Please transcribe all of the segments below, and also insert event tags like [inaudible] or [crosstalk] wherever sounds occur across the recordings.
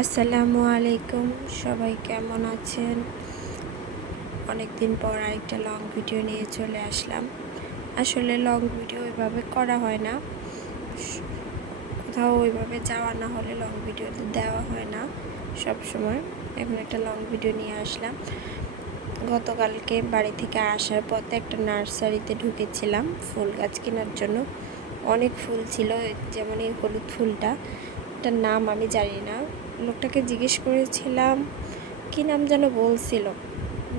আসসালামু আলাইকুম, সবাই কেমন আছেন? অনেক দিন পর আরেকটা লং ভিডিও নিয়ে চলে আসলাম। আসলে লং ভিডিও ওইভাবে করা হয় না। কোথাও ওইভাবে যাওয়া না হলে লং ভিডিও দেওয়া হয় না। সব সময় এখন একটা লং ভিডিও নিয়ে আসলাম। গতকালকে বাড়ি থেকে আসার পথে একটা নার্সারিতে ঢুকেছিলাম, ফুল গাছ কেনার জন্য। অনেক ফুল ছিল যেমন এই হলুদ ফুলটা। এটার নাম আমি জানি না। লোকটাকে জিজ্ঞেস করেছিলাম, কি নাম যেন বলছিল?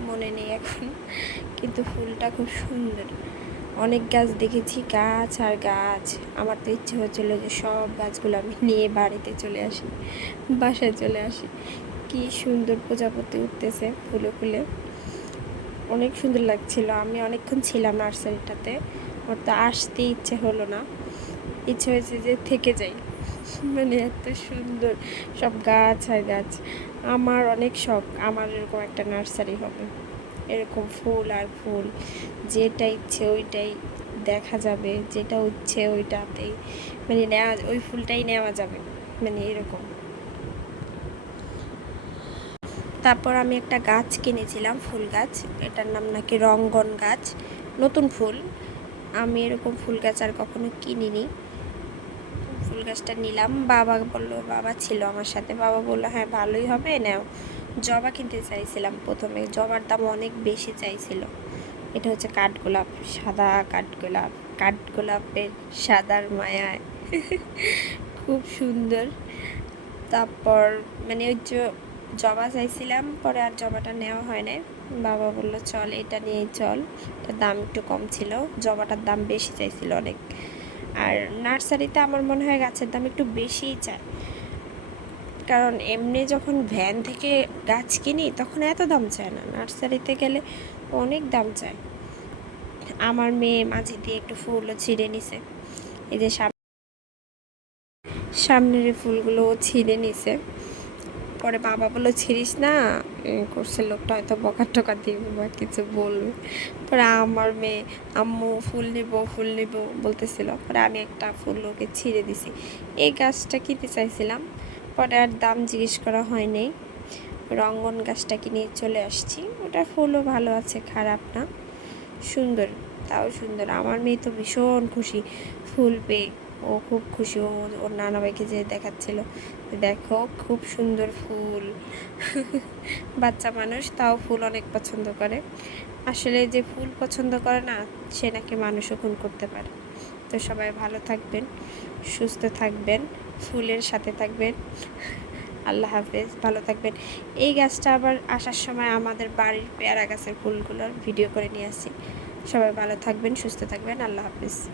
মনে নেই এখন, কিন্তু ফুলটা খুব সুন্দর। অনেক গাছ দেখেছি, গাছ আর গাছ। আমার তো ইচ্ছে হচ্ছিল যে সব গাছগুলো আমি নিয়ে বাড়িতে চলে আসি, বাসায় চলে আসি। কি সুন্দর প্রজাপতি উঠতেছে ফুলে ফুলে। অনেক সুন্দর লাগছিল। আমি অনেকক্ষণ ছিলাম নার্সারিটাতে। ওর তো আসতে ইচ্ছে হলো না। ইচ্ছে হয়েছে যে থেকে যাই। মানে এত সুন্দর। সব গাছ আর গাছ। আমার অনেক শখ। আমার এরকম একটা নার্সারি হবে। এরকম ফুল আর ফুল। যেটা ইচ্ছে ওইটাই দেখা যাবে। যেটা ইচ্ছে ওইটাতেই। মানে নেওয়া, ওই ফুলটাই নেওয়া যাবে। মানে এরকম। তারপর আমি একটা গাছ কিনেছিলাম, ফুল গাছ। এটার নাম নাকি রঙ্গন গাছ। নতুন ফুল। আমি এরকম ফুল গাছ আর কখনো কিনিনি। ফুল গাছটা নিলাম। বাবা বলল, বাবা ছিল আমার সাথে। বাবা বলল হ্যাঁ ভালোই হবে, নাও। জবা কিনতে চাইছিলাম প্রথমে। জবার দাম অনেক বেশি চাইছিল। এটা হচ্ছে কাঠগোলাপ, সাদা কাঠগোলাপ। কাঠগোলাপের সাদার মায়ায়। [laughs] খুব সুন্দর। তারপর মানে ওই জ- জবা চাইছিলাম, পরে আর জবাটা নেওয়া হয় না বাবা বলল, চল, এটা নিয়েই চল। এটার দাম একটু কম ছিল। জবাটার দাম বেশি চাইছিল অনেক। আর নার্সারিতে আমার মনে হয় গাছের দাম একটু বেশিই চায় কারণ এমনি যখন ভ্যান থেকে গাছ কিনি, তখন এত দাম চায় না। নার্সারিতে গেলে অনেক দাম চায়। আমার মেয়ে মাঝে দিয়ে একটু ফুলও ছিঁড়ে নিছে। এই যে সাম- সামনের ফুলগুলো ছিঁড়ে নিছে। পরে বাবা বলল, ছিঁড়িস না করছে লোকটা হয়তো বকা টোকা দিবে বা কিছু বলবে। পরে আমার মেয়ে, আম্মু, ফুল নিব ফুল নিব, বলতেছিল। পরে আমি একটা ফুল ওকে ছিঁড়ে দিছি। এই গাছটা কিনতে চাইছিলাম, পরে আর দাম জিজ্ঞেস করা হয়নি। রঙ্গন গাছটা কিনে চলে আসছি। ওটার ফুলও ভালো আছে, খারাপ না, সুন্দর, তাও সুন্দর। আমার মেয়ে তো ভীষণ খুশি, ফুল পেয়ে। ও খুব খুশি, ও ওর নানা ভাইকে যে দেখাচ্ছিল। দেখো, খুব সুন্দর ফুল। [laughs] বাচ্চা মানুষ, তাও ফুল অনেক পছন্দ করে। আসলে যে ফুল পছন্দ করে না, সে নাকি মানুষও খুন করতে পারে। তো সবাই ভালো থাকবেন, সুস্থ থাকবেন, ফুলের সাথে থাকবেন। [laughs] আল্লাহ হাফেজ, ভালো থাকবেন। এই গাছটা আবার আসার সময় আমাদের বাড়ির পেয়ারা গাছের ফুলগুলোর ভিডিও করে নিয়ে আসি। সবাই ভালো থাকবেন, সুস্থ থাকবেন, আল্লাহ হাফেজ।